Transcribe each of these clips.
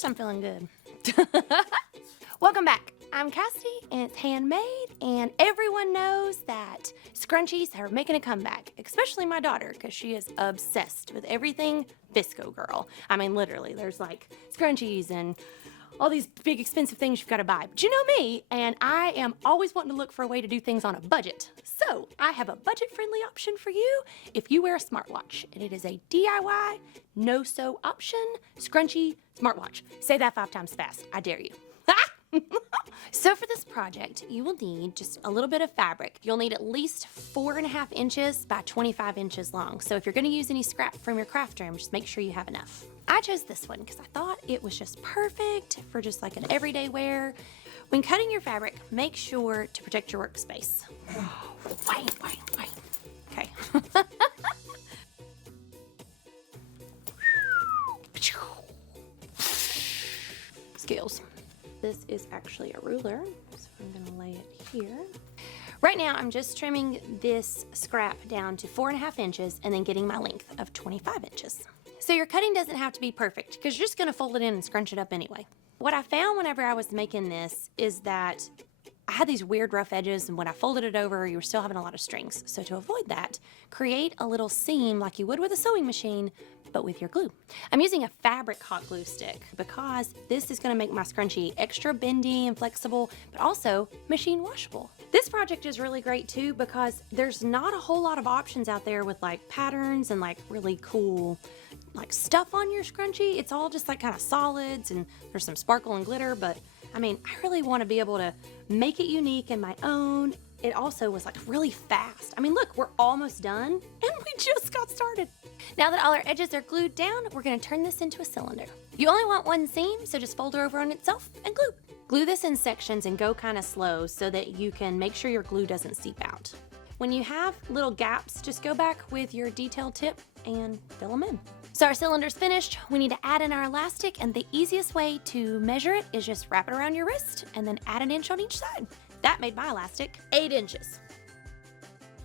course I'm feeling good. Welcome back. I'm Cassidy, and it's handmade, and everyone knows that scrunchies are making a comeback, especially my daughter, because she is obsessed with everything Visco Girl. I mean, literally, there's like scrunchies and all these big expensive things you've got to buy. But you know me, and I am always wanting to look for a way to do things on a budget. So I have a budget-friendly option for you if you wear a smartwatch, and it is a DIY, no-sew option, scrunchie smartwatch. Say that 5 times fast. I dare you. So for this project, you will need just a little bit of fabric. You'll need at least 4.5 inches by 25 inches long. So if you're gonna use any scrap from your craft room, just make sure you have enough. I chose this one because I thought it was just perfect for just like an everyday wear. When cutting your fabric, make sure to protect your workspace. Oh, wait. Okay. Skills. This is actually a ruler, so I'm gonna lay it here. Right now, I'm just trimming this scrap down to 4.5 inches and then getting my length of 25 inches. So your cutting doesn't have to be perfect because you're just gonna fold it in and scrunch it up anyway. What I found whenever I was making this is that I had these weird rough edges, and when I folded it over, you were still having a lot of strings. So to avoid that, create a little seam like you would with a sewing machine, but with your glue. I'm using a fabric hot glue stick because this is gonna make my scrunchie extra bendy and flexible, but also machine washable. This project is really great too because there's not a whole lot of options out there with like patterns and like really cool like stuff on your scrunchie. It's all just like kind of solids, and there's some sparkle and glitter, but I mean, I really want to be able to make it unique and my own. It also was like really fast. I mean, look, we're almost done and we just got started. Now that all our edges are glued down, we're gonna turn this into a cylinder. You only want one seam, so just fold her over on itself and glue. Glue this in sections and go kind of slow so that you can make sure your glue doesn't seep out. When you have little gaps, just go back with your detail tip and fill them in. So our cylinder's finished. We need to add in our elastic, and the easiest way to measure it is just wrap it around your wrist and then add an inch on each side. That made my elastic 8 inches.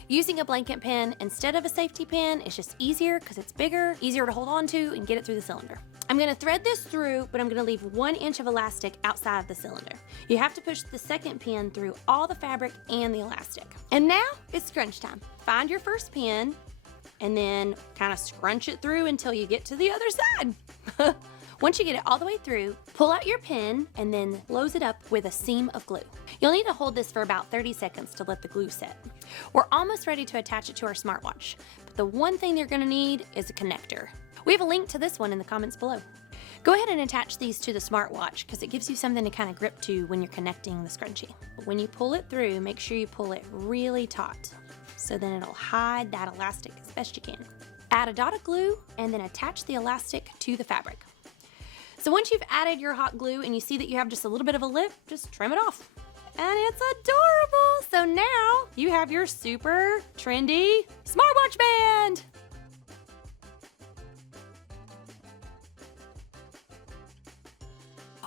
Using a blanket pin instead of a safety pin is just easier because it's bigger, easier to hold on to and get it through the cylinder. I'm gonna thread this through, but I'm gonna leave 1 inch of elastic outside of the cylinder. You have to push the second pin through all the fabric and the elastic. And now it's scrunch time. Find your first pin and then kind of scrunch it through until you get to the other side. Once you get it all the way through, pull out your pin and then close it up with a seam of glue. You'll need to hold this for about 30 seconds to let the glue set. We're almost ready to attach it to our smartwatch, but the one thing you're gonna need is a connector. We have a link to this one in the comments below. Go ahead and attach these to the smartwatch because it gives you something to kind of grip to when you're connecting the scrunchie. When you pull it through, make sure you pull it really taut, so then it'll hide that elastic as best you can. Add a dot of glue and then attach the elastic to the fabric. So once you've added your hot glue and you see that you have just a little bit of a lip, just trim it off. And it's adorable! So now you have your super trendy smartwatch band!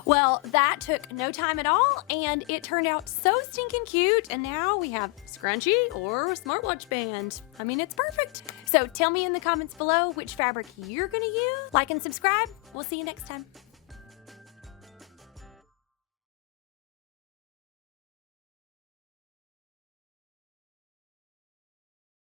Well, that took no time at all, and it turned out so stinking cute, and now we have scrunchie or smartwatch band. I mean, it's perfect. So tell me in the comments below which fabric you're gonna use. Like and subscribe. We'll see you next time.